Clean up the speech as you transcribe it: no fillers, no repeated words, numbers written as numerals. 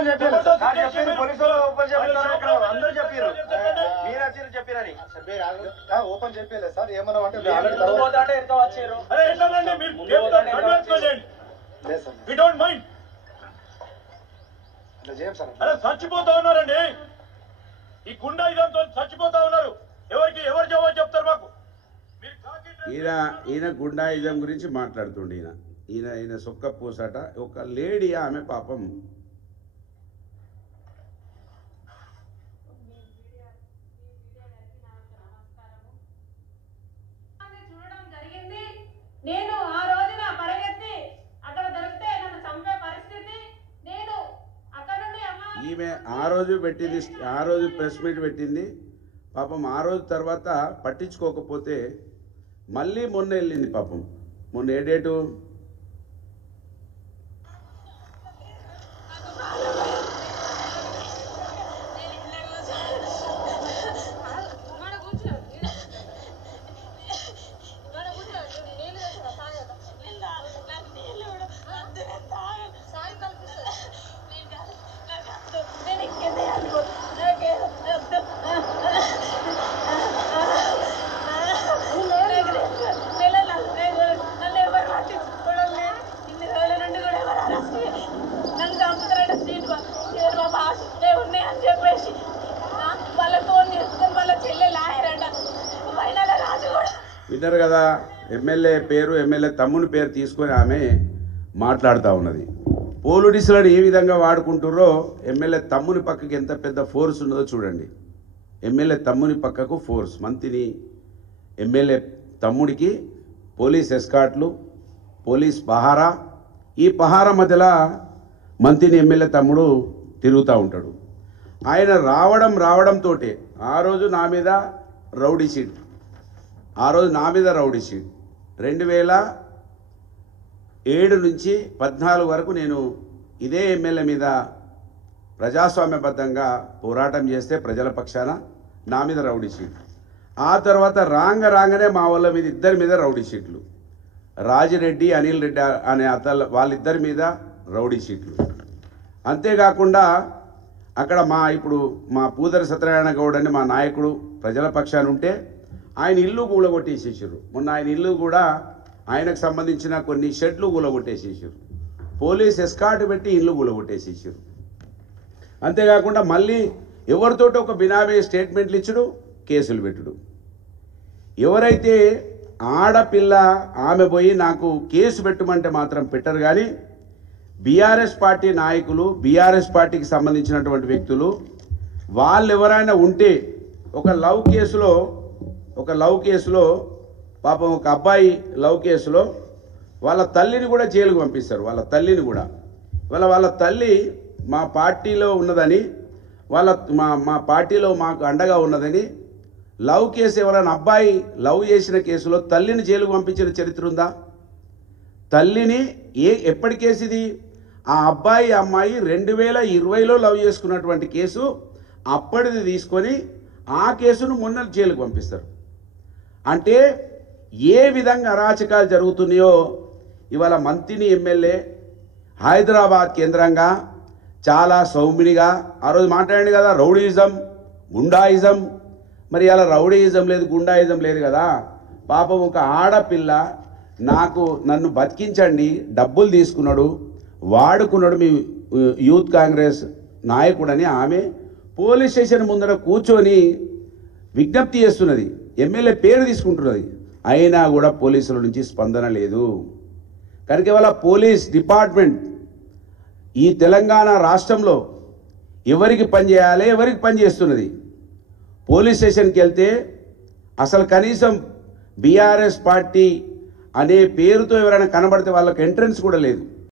Open చెప్పారు పోలీసులు open చెప్పారు అందరూ చెప్పారు మీరు వచ్చి చెప్పారని ఓపెన్ చెప్పలేదు సార్ ఏమన్నా అంటే చచ్చిపోతా ఉన్నారండి ఈ గుండా ఇదంతా చచ్చిపోతా ఉన్నారు ఎవరు జవాబు చెప్తారు మాకు ఈయన గుండాయిజం గురించి మాట్లాడుతుండే ఈయన సొక్క పూసట ఒక లేడీ ఆమె పాపం నేను ఆ రోజున పరిగెత్తి అక్కడ దొరికితే నన్ను చంపే పరిస్థితి నేను అక్కడ నుండి ఈమె ఆ రోజు ప్రెస్ మీట్ పెట్టింది పాపం ఆ రోజు తర్వాత పట్టించుకోకపోతే మళ్ళీ మొన్న వెళ్ళింది పాపం మొన్న ఏ డేటు విన్నారు కదా ఎమ్మెల్యే తమ్ముని పేరు తీసుకొని ఆమె మాట్లాడుతూ ఉన్నది. పోలీసులను ఏ విధంగా వాడుకుంటుర్రో ఎమ్మెల్యే తమ్ముని పక్కకి ఎంత పెద్ద ఫోర్స్ ఉన్నదో చూడండి. ఎమ్మెల్యే తమ్ముని పక్కకు ఫోర్స్, మంత్రిని ఎమ్మెల్యే తమ్ముడికి పోలీస్ ఎస్కాట్లు, పోలీస్ పహారా, ఈ పహారా మధ్యలో మంత్రిని ఎమ్మెల్యే తమ్ముడు తిరుగుతూ ఉంటాడు. ఆయన రావడంతో ఆ రోజు నా మీద రౌడీ షీట్ 2007 నుంచి 14 వరకు నేను ఇదే ఎమ్మెల్యే మీద ప్రజాస్వామ్యబద్ధంగా పోరాటం చేస్తే ప్రజల పక్షాన నా మీద రౌడీ షీట్. ఆ తర్వాత రాగానే మా వాళ్ళ మీద ఇద్దరి మీద రౌడీ షీట్లు, రాజిరెడ్డి అనిల్ రెడ్డి అనే వాళ్ళిద్దరి మీద రౌడీ షీట్లు. అంతేకాకుండా అక్కడ మా పూదరి సత్యనారాయణ గౌడ్ అని మా నాయకుడు ప్రజల పక్షాన ఉంటే ఆయన ఇల్లు కూలగొట్టేసేసారు. మొన్న ఆయన ఇల్లు కూడా ఆయనకు సంబంధించిన కొన్ని షెడ్లు కూలగొట్టేసేసారు. పోలీస్ ఎస్కాట్ పెట్టి ఇల్లు కూలగొట్టేసేసారు. అంతేకాకుండా మళ్ళీ ఎవరితోటి ఒక బినామీ స్టేట్మెంట్లు ఇచ్చుడు, కేసులు పెట్టుడు. ఎవరైతే ఆడపిల్ల ఆమె పోయి నాకు కేసు పెట్టమంటే మాత్రం పెట్టరు. కానీ బీఆర్ఎస్ పార్టీ నాయకులు, బీఆర్ఎస్ పార్టీకి సంబంధించినటువంటి వ్యక్తులు వాళ్ళు ఎవరైనా ఉంటే ఒక లవ్ కేసులో పాపం ఒక అబ్బాయి లవ్ కేసులో వాళ్ళ తల్లిని కూడా జైలుకు పంపిస్తారు. వాళ్ళ తల్లి మా పార్టీలో ఉన్నదని, మా పార్టీలో మాకు అండగా ఉన్నదని లవ్ కేసు ఎవరైనా అబ్బాయి లవ్ చేసిన కేసులో తల్లిని జైలుకు పంపించిన చరిత్ర ఉందా? తల్లిని ఎప్పటి కేసు ఇది? ఆ అబ్బాయి అమ్మాయి 2020లో లవ్ చేసుకున్నటువంటి కేసు, అప్పటిది తీసుకొని ఆ కేసును మొన్న జైలుకు పంపిస్తారు. అంటే ఏ విధంగా అరాచకాలు జరుగుతున్నాయో ఇవాళ మంత్రిని ఎమ్మెల్యే హైదరాబాద్ కేంద్రంగా చాలా సౌమ్యునిగా ఆ రోజు మాట్లాడండి కదా, రౌడీయిజం, గుండాయిజం. మరి అలా రౌడీయిజం లేదు, గుండాయిజం లేదు కదా. పాపం ఒక ఆడపిల్ల నన్ను బతికించండి డబ్బులు తీసుకున్నాడు, వాడుకున్నాడు మీ యూత్ కాంగ్రెస్ నాయకుడని ఆమె పోలీస్ స్టేషన్ ముందర కూర్చొని విజ్ఞప్తి చేస్తున్నది, ఎమ్మెల్యే పేరు తీసుకుంటున్నది. అయినా కూడా పోలీసుల నుంచి స్పందన లేదు. కనుక ఇవాళ పోలీస్ డిపార్ట్మెంట్ ఈ తెలంగాణ రాష్ట్రంలో ఎవరికి పనిచేయాలి, ఎవరికి పనిచేస్తున్నది? పోలీస్ స్టేషన్కి వెళ్తే అసలు కనీసం బీఆర్ఎస్ పార్టీ అనే పేరుతో ఎవరైనా కనబడితే వాళ్ళకి ఎంట్రన్స్ కూడా లేదు.